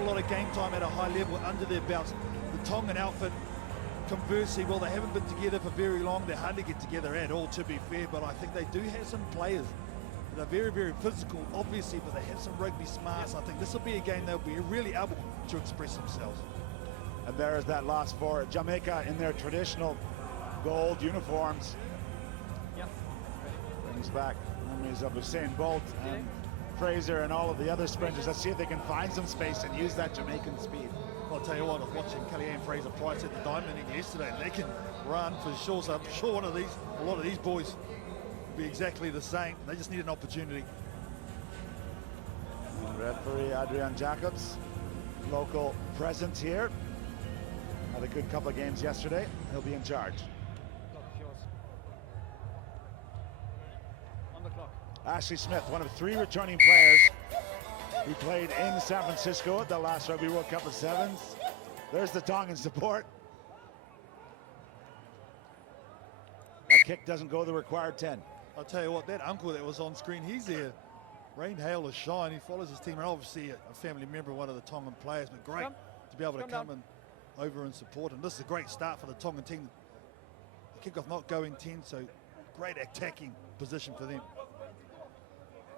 a lot of game time at a high level under their belts. The Tongan outfit, conversely, well, they haven't been together for very long. They hardly get together at all, to be fair, but I think they do have some players that are very, very physical, obviously, but they have some rugby smarts. I think this will be a game they'll be really able to express themselves. And there is that loss for Jamaica in their traditional gold uniforms. Yep. Brings back memories of Usain Bolt and Fraser and all of the other sprinters. Let's see if they can find some space and use that Jamaican speed. I'll tell you what, I was watching Kellyanne Fraser-Price at the Diamond League yesterday, and they can run for sure. So I'm sure a lot of these boys will be exactly the same. They just need an opportunity. Referee Adrian Jacobs, local presence here. Had a good couple of games yesterday. He'll be in charge. On the clock. Ashley Smith, one of 3 returning players who played in San Francisco at the last Rugby World Cup of Sevens. There's the Tongan support. That kick doesn't go the required 10. I'll tell you what, that uncle that was on screen, he's there. Rain, hail, or shine, he follows his team, and obviously a family member, one of the Tongan players, but great to be able to come and over and support him. This is a great start for the Tongan team. The kickoff not going 10, so great attacking position for them.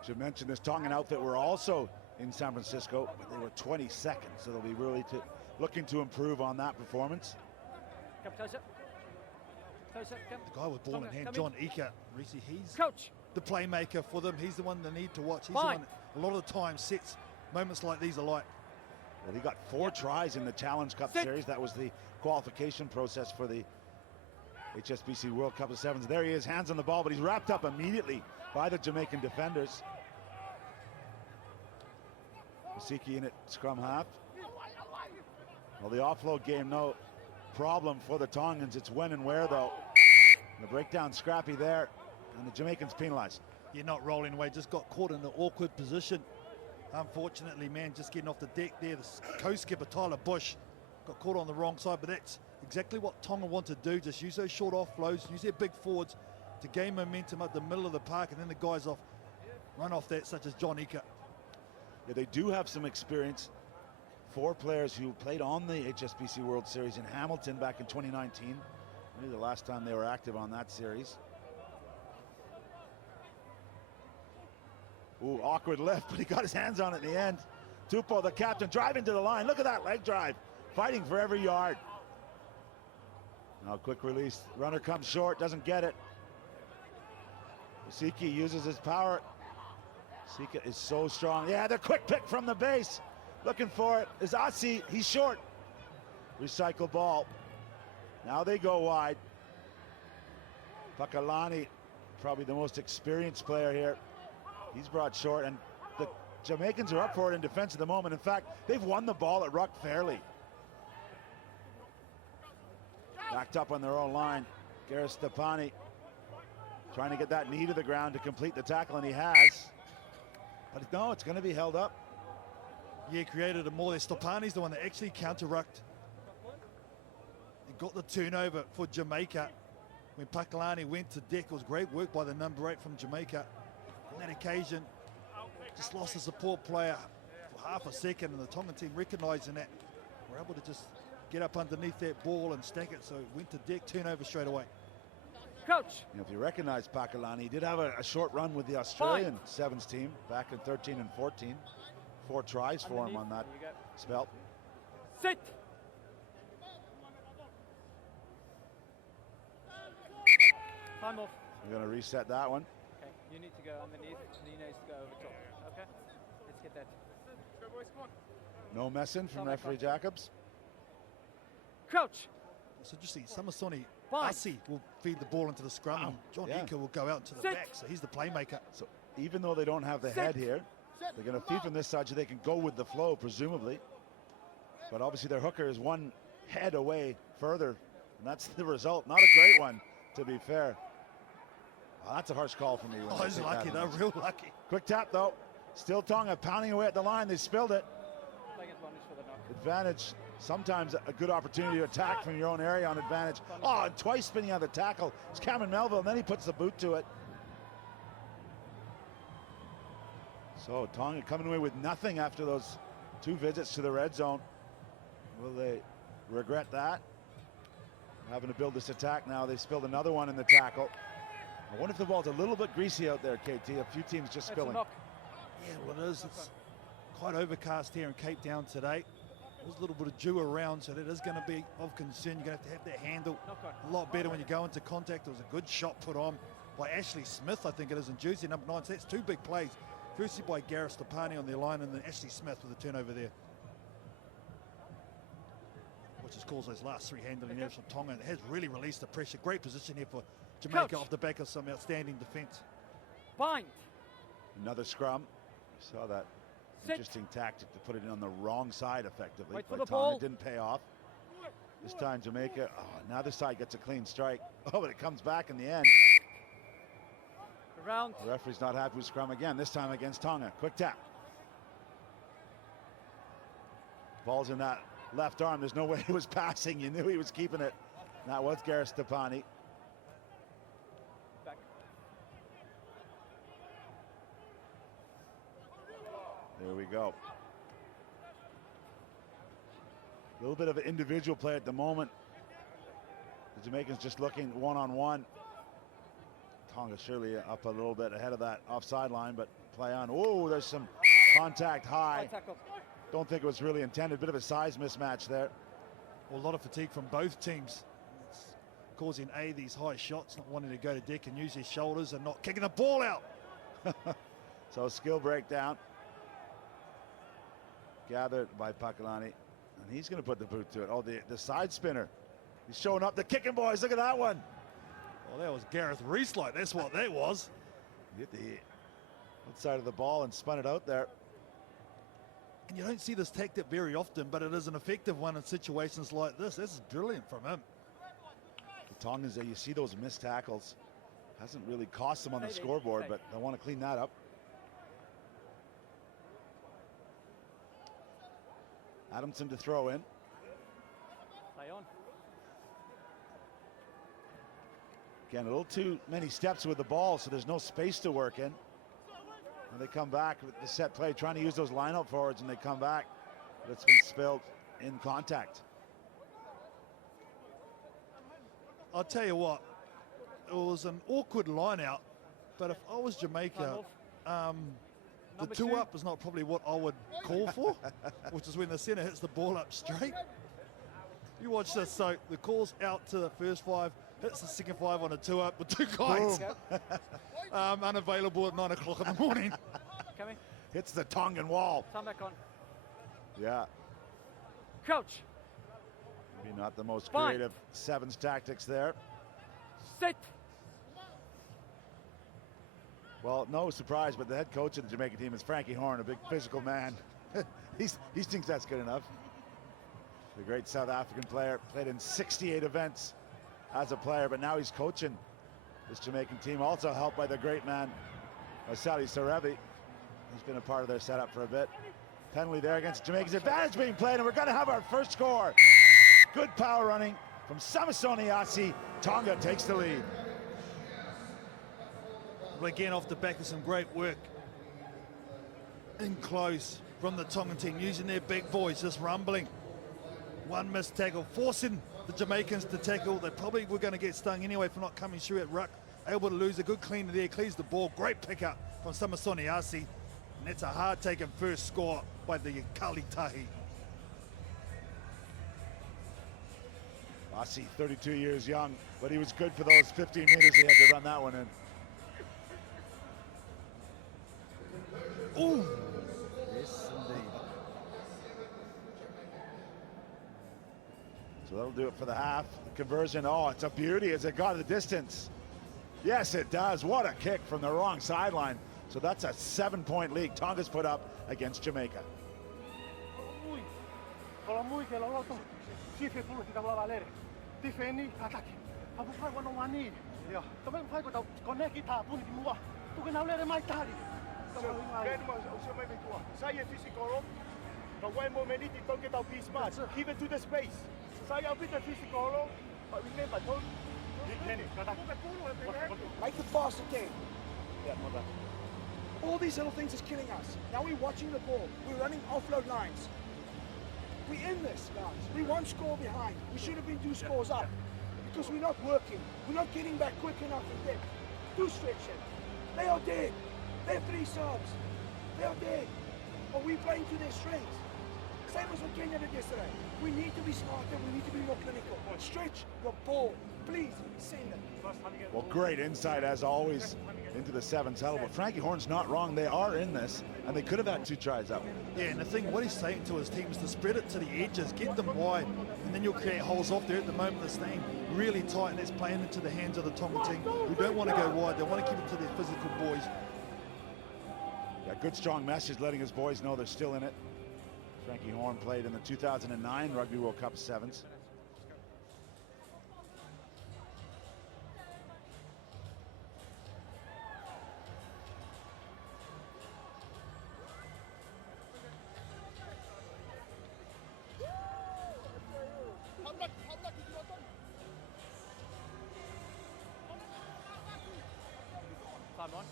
Should mention this Tongan outfit were also in San Francisco, but they were 22nd, so they'll be really looking to improve on that performance. Come closer. Closer, come. The guy with ball in hand, John Ika, Reese, he's the playmaker for them. He's the one they need to watch. He's the one that a lot of the time sets moments like these alight. Well, he got 4 tries in the Challenge Cup series. That was the qualification process for the HSBC World Cup of Sevens. There he is, hands on the ball, but he's wrapped up immediately by the Jamaican defenders. Masiki in at scrum half. Well, the offload game, no problem for the Tongans. It's when and where, though. The breakdown scrappy there, and the Jamaicans penalized. You're not rolling away, just got caught in an awkward position. Unfortunately, man, just getting off the deck there. The co-skipper, Tyler Bush, got caught on the wrong side, but that's exactly what Tonga want to do. Just use those short offloads, use their big forwards to gain momentum at the middle of the park, and then the guys run off that, such as John Ika. Yeah, they do have some experience. 4 players who played on the HSBC World Series in Hamilton back in 2019. Maybe the last time they were active on that series. Ooh, awkward lift, but he got his hands on it in the end. Tupou, the captain, driving to the line. Look at that leg drive, fighting for every yard. Now, quick release. Runner comes short, doesn't get it. Masiki uses his power. Sika is so strong. Yeah, the quick pick from the base. Looking for it is Asi. He's short. Recycle ball. Now they go wide. Pakalani, probably the most experienced player here. He's brought short, and the Jamaicans are up for it in defense at the moment. In fact, they've won the ball at ruck fairly. Backed up on their own line. Gareth Stepani trying to get that knee to the ground to complete the tackle, and he has. But no, it's going to be held up. Yeah, created a more there. Stepani's the one that actually counter-rucked. He got the turnover for Jamaica. When Pakalani went to deck, it was great work by the number 8 from Jamaica. On that occasion, just lost a support player for half a second, and the Tongan team recognizing that, were able to just get up underneath that ball and stack it, so it went to deck, turnover straight away. Coach. You know, if you recognize Pakalani, he did have a short run with the Australian Sevens team back in 13 and 14. 4 tries for him on that spell. Sit. Time off. We're going to reset that one. Okay, you need to go underneath, and he needs to go over top. Okay, let's get that. No messing from referee Jacobs. Coach. It's interesting. Samasoni Asi will feed the ball into the scrum, and John Ika will go out to the back, so he's the playmaker. So even though they don't have the head here, they're going to feed from this side so they can go with the flow, presumably. But obviously their hooker is one head away further, and that's the result. Not a great one, to be fair. Oh, that's a harsh call for me. Oh, he's lucky. They're real lucky. Quick tap, though. Still Tonga pounding away at the line. They spilled it. Advantage. Sometimes a good opportunity to attack from your own area on advantage. Oh, and twice spinning out of the tackle. It's Cameron Melville, and then he puts the boot to it. So Tonga coming away with nothing after those 2 visits to the red zone. Will they regret that? Having to build this attack now. They've spilled another one in the tackle. I wonder if the ball's a little bit greasy out there, KT. A few teams just spilling. Yeah, well, it is. It's quite overcast here in Cape Town today. There's a little bit of dew around, so that is going to be of concern. You're going to have that handle a lot better when you go into contact. It was a good shot put on by Ashley Smith, I think it is, in jersey number 9. So that's 2 big plays. Firstly by Gareth Stepani on their line, and then Ashley Smith with a turnover there, which has caused those last 3 handling errors from Tonga. It has really released the pressure. Great position here for Jamaica off the back of some outstanding defence. Bind. Another scrum. Saw that interesting tactic to put it in on the wrong side effectively. Wait for by the Tonga. ball. Didn't pay off. This time Jamaica, now this side gets a clean strike. Oh, but it comes back in the end. Around. The referee's not happy with scrum again, this time against Tonga. Quick tap. Ball's in that left arm. There's no way he was passing. You knew he was keeping it. That was Gareth Stepani. Back. There we go. A little bit of an individual play at the moment. The Jamaicans just looking one-on-one. Tonga surely up a little bit ahead of that offside line, but play on. Oh, there's some contact high. Don't think it was really intended. Bit of a size mismatch there. Well, a lot of fatigue from both teams. It's causing these high shots, not wanting to go to deck and use his shoulders and not kicking the ball out. So skill breakdown. Gathered by Pakalani. And he's going to put the boot to it. Oh, the side spinner. He's showing up the kicking boys. Look at that one. Well, that was Gareth Rees-Light. That's what that was. Hit the outside of the ball and spun it out there. And you don't see this tactic very often, but it is an effective one in situations like this. This is brilliant from him. The Tongans, you see those missed tackles. Hasn't really cost them on the scoreboard, but they want to clean that up. Adamson to throw in. Play on. Again, a little too many steps with the ball, so there's no space to work in. And they come back with the set play, trying to use those lineup forwards, and they come back. But it's been spilled in contact. I'll tell you what, it was an awkward line out, but if I was Jamaica, the 2-up is not probably what I would call for, which is when the centre hits the ball up straight. You watch this, so the call's out to the first 5, hits the second 5 on a 2-up with 2 guys unavailable at 9 o'clock in the morning. Coming. Hits the Tongan wall. Stand back on. Yeah. Crouch. Maybe not the most Bind. creative sevens tactics there. Sit. Well, no surprise, but the head coach of the Jamaican team is Frankie Horn, a big physical man. he thinks that's good enough. The great South African player, played in 68 events as a player, but now he's coaching this Jamaican team, also helped by the great man, Sally Sarevi. He's been a part of their setup for a bit. Penalty there against Jamaica's advantage being played, and we're going to have our first score. Good power running from Samasoni Asi. Tonga takes the lead. Well, again, off the back of some great work in close from the Tongan team, using their big boys, just rumbling. One missed tackle, forcing the Jamaicans to tackle. They probably were going to get stung anyway for not coming through at ruck. Able to lose a good cleaner there, clears the ball. Great pickup from Samasoni Asi. And that's a hard-taken first score by the Kali Tahi. Asi, 32 years young, but he was good for those 15 meters. He had to run that one in. Ooh, yes indeed. So that'll do it for the half. The conversion, oh, it's a beauty as it got the distance. Yes, it does. What a kick from the wrong sideline. So that's a 7-point lead Tonga's put up against Jamaica. Give it to the space. Saya bit the physical, but remember, don't like the faster game. All these little things is killing us. Now we're watching the ball. We're running offload lines. this, guys. We 1 score behind. We should have been 2 scores up because we're not working. We're not getting back quick enough in depth. 2 stretches. They are dead. They're 3 subs. They are dead. Are we playing to their strengths? Same as what Kenya did yesterday. We need to be smarter. We need to be more clinical. Stretch your ball. Please send it. Well, great insight as always into the 7s huddle. But Frankie Horn's not wrong. They are in this, and they could have had 2 tries up. Yeah, and the thing, what he's saying to his team is to spread it to the edges, get them wide, and then you'll create holes off there. At the moment, they're staying really tight, and that's playing into the hands of the Tonga team, who don't want to go wide. They want to keep it to their physical boys. Yeah, good strong message letting his boys know they're still in it. Frankie Horn played in the 2009 Rugby World Cup 7s. Time on.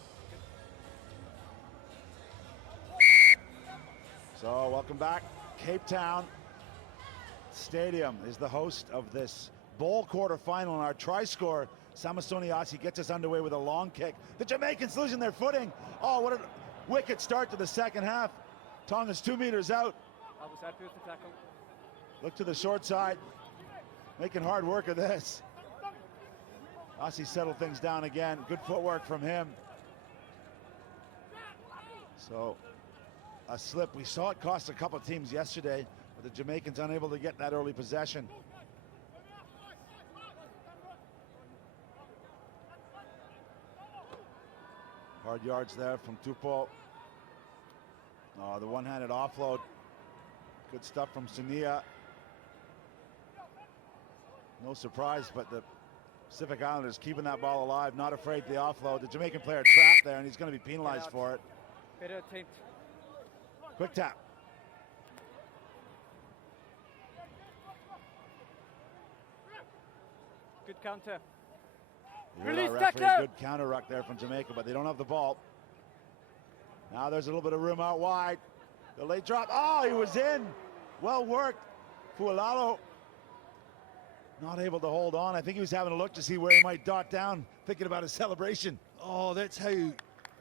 So welcome back. Cape Town Stadium is the host of this bowl quarterfinal, and our try scorer Samasoni Asi gets us underway with a long kick. The Jamaicans losing their footing. Oh, what a wicked start to the second half. Tonga's 2 meters out. I was happy with the tackle. Look to the short side, making hard work of this. Asi settled things down again. Good footwork from him. So a slip. We saw it cost a couple of teams yesterday, but the Jamaicans unable to get that early possession. Hard yards there from Tupou. The one-handed offload. Good stuff from Sunia. No surprise, but the Pacific Islanders keeping that ball alive, not afraid to the offload. The Jamaican player trapped there, and he's going to be penalized for it. Better attempt. Quick tap. Good counter. Release tackle. Good counter ruck there from Jamaica, but they don't have the ball. Now there's a little bit of room out wide. The late drop. Oh, he was in. Well worked. Fualalo not able to hold on. I think he was having a look to see where he might dot down, thinking about his celebration. Oh, that's how you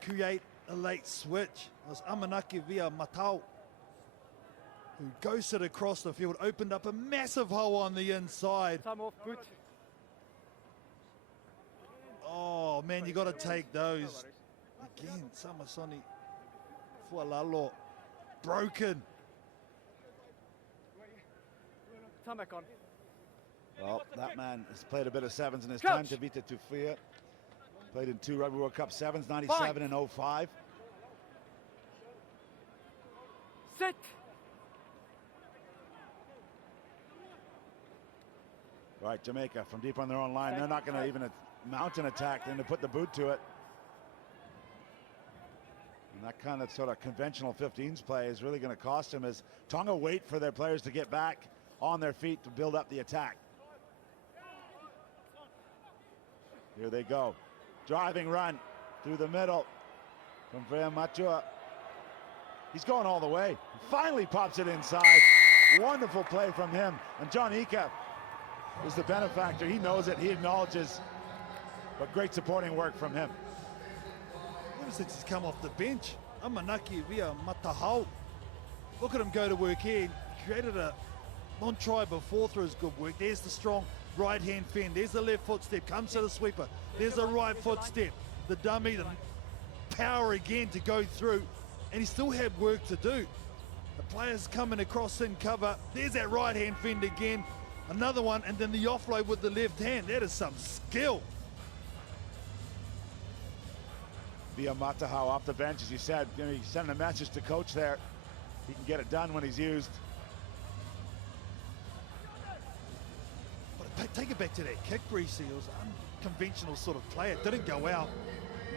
create a late switch. It was Amanaki via Matau, who ghosted across the field, opened up a massive hole on the inside. Time off, boot. Oh man, you got to take those. Again, Samasoni Fualalo broken. Time back on. Well, that man has played a bit of 7s in his time. Tavita Tufia played in 2 Rugby World Cup 7s, 97 and 05. Sit. Right, Jamaica from deep on their own line. They're not going to even mount an attack, then to put the boot to it. And that kind of sort of conventional 15s play is really going to cost them, as Tonga wait for their players to get back on their feet to build up the attack. Here they go. Driving run through the middle from Vea Matua. He's going all the way. Finally pops it inside. Wonderful play from him. And John Ika is the benefactor. He knows it. He acknowledges. But great supporting work from him. Ever since he's come off the bench, Amanaki via Matahau. Look at him go to work here. He created a non-try before through his good work. There's the strong right-hand fend. There's the left foot step. Comes to the sweeper. There's the right foot step. The dummy, the power again to go through. And he still had work to do. The players coming across in cover. There's that right-hand fend again. Another one, and then the offload with the left hand. That is some skill. Via Matahau off the bench, as you said. You know, he's sending a message to coach there. He can get it done when he's used. But take it back to that kick, Breesy. It was an unconventional sort of play. It didn't go out.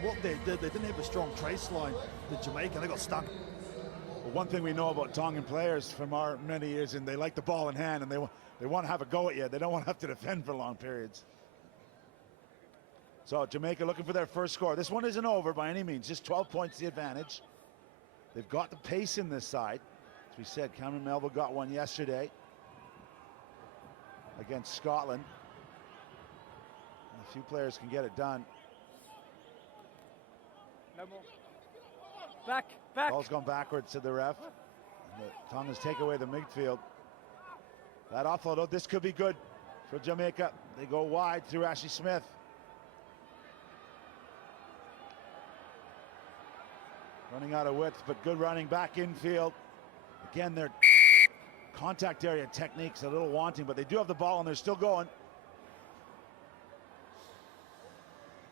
What they did, they didn't have a strong trace line. The Jamaica, they got stung. Well, one thing we know about Tongan players from our many years, and they like the ball in hand, and they want to have a go at you. They don't want to have to defend for long periods. So Jamaica looking for their first score. This one isn't over by any means. Just 12 points the advantage. They've got the pace in this side. As we said, Cameron Melville got one yesterday. against Scotland. And a few players can get it done. No more. Back, back. Ball's gone backwards to the ref. And the Tongans take away the midfield. That offload, oh, this could be good for Jamaica. They go wide through Ashley Smith. Running out of width, but good running back infield. Again, their contact area technique's a little wanting, but they do have the ball and they're still going.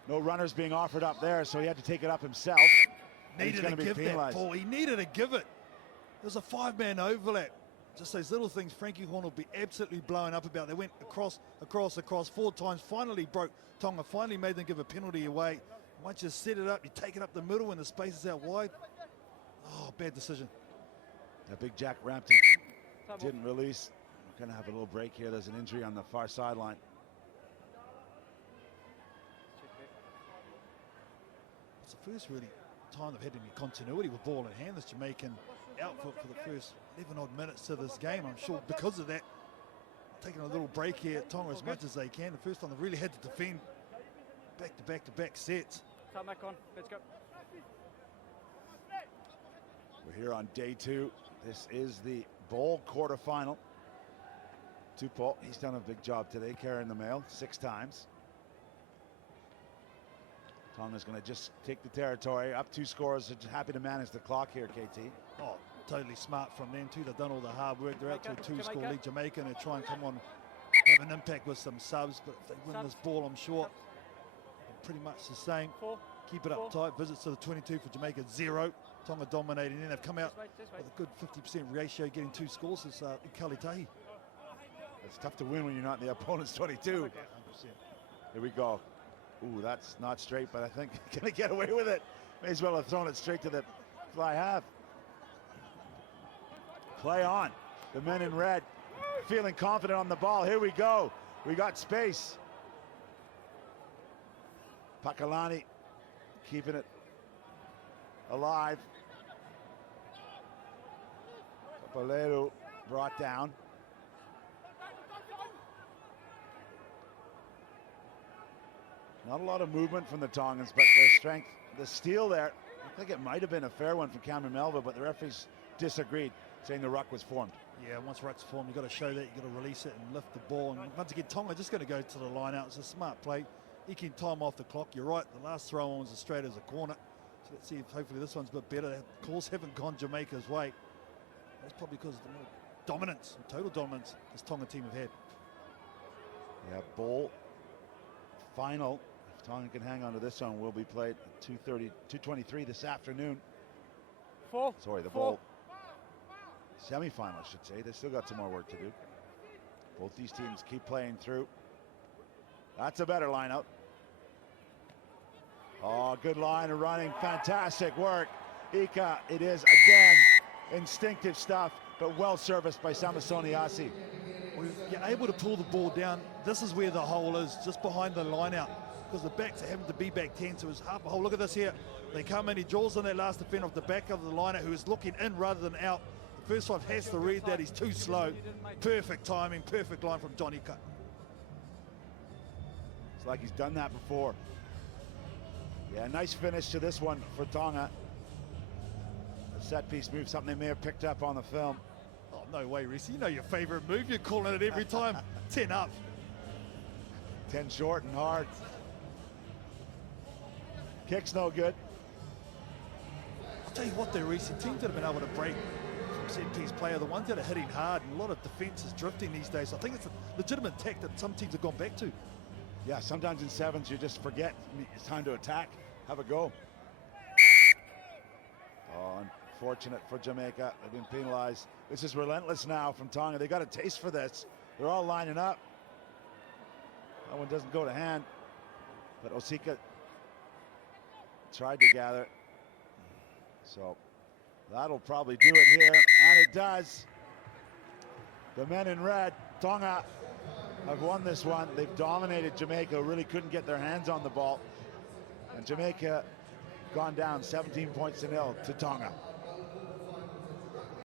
No runners being offered up there, so he had to take it up himself. Needed to give that ball. He needed to give it. There's a 5-man overlap. Just those little things Frankie Horn will be absolutely blowing up about. They went across 4 times, finally broke Tonga, finally made them give a penalty away. Once you set it up, you take it up the middle when the space is out wide. Oh, bad decision. That big Jack Rampton didn't release. We're going to have a little break here. There's an injury on the far sideline. It's the first really time they've had any continuity with ball in hand, this Jamaican outfit for the first 11 odd minutes to this game. I'm sure because of that, taking a little break here at Tonga as much as they can. The first time they've really had to defend back-to-back sets. Time back on, let's go. We're here on day 2. This is the bowl quarterfinal. Tupou, he's done a big job today carrying the mail 6 times. Tonga's going to just take the territory, up 2 scores. They're just happy to manage the clock here, KT. Oh, totally smart from them too. They've done all the hard work. They're out to a 2-score lead. Jamaica, and they try and come on, have an impact with some subs. But if they win this ball, I'm sure pretty much the same. Keep it up tight. Visits to the 22 for Jamaica, 0. Tonga dominating. Then they've come out with a good 50% ratio, getting 2 scores. It's Kalitahi. It's tough to win when you're not in the opponent's 22. 100%. Here we go. Ooh, that's not straight, but I think can he get away with it? May as well have thrown it straight to the fly half. Play on. The men in red feeling confident on the ball. Here we go. We got space. Pakalani keeping it alive. Papalelu brought down. Not a lot of movement from the Tongans, but their strength, the steal there, I think it might have been a fair one from Cameron Melva, but the referees disagreed, saying the ruck was formed. Yeah, once ruck's formed, you've got to show that, you've got to release it and lift the ball. And once again, Tonga just going to go to the line out. It's a smart play. He can time off the clock. You're right, the last throw on was as straight as a corner. So let's see if hopefully this one's a bit better. The calls haven't gone Jamaica's way. That's probably because of the more dominance, total dominance this Tonga team have had. Yeah, bowl final. If Tonga can hang on to this one, will be played at 2:23 this afternoon. Sorry, the bowl semi-final, I should say. They still got some more work to do. Both these teams keep playing through. That's a better lineup. Oh, good line of running. Fantastic work. Ika, it is again instinctive stuff, but well serviced by Samasoni Asi. Well, you're able to pull the ball down. This is where the hole is, just behind the line out, because the backs are having to be back 10, so it's half a hole. Look at this here. They come in, he draws on that last defender off the back of the liner who is looking in rather than out. The first one has to read that. He's too slow. Perfect timing, perfect line from John Ika. It's like he's done that before. Yeah, nice finish to this one for Tonga. A set piece move, something they may have picked up on the film. Oh, no way, Reese. You know your favorite move. You're calling it every time. 10 up. 10 short and hard. Kick's no good. I'll tell you what, though, Reese, teams that have been able to break from set piece play are the ones that are hitting hard, and a lot of defense is drifting these days. So I think it's a legitimate tech that some teams have gone back to. Yeah, sometimes in sevens you just forget it's time to attack. Have a go. Oh, unfortunate for Jamaica. They've been penalized. This is relentless now from Tonga. They got a taste for this. They're all lining up. That one doesn't go to hand, but Osika tried to gather. So that'll probably do it here, and it does. The men in red, Tonga, have won this one. They've dominated Jamaica, really couldn't get their hands on the ball. And Jamaica gone down 17 points to 0 to Tonga.